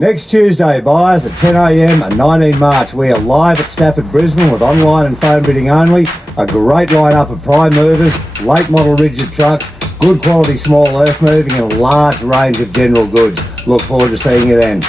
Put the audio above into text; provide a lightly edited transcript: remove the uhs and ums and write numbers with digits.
Next Tuesday, buyers, at 10 a.m. and 19 March, we are live at Stafford, Brisbane with online and phone bidding only. A great lineup of prime movers, late model rigid trucks, good quality small earth moving and a large range of general goods. Look forward to seeing you then.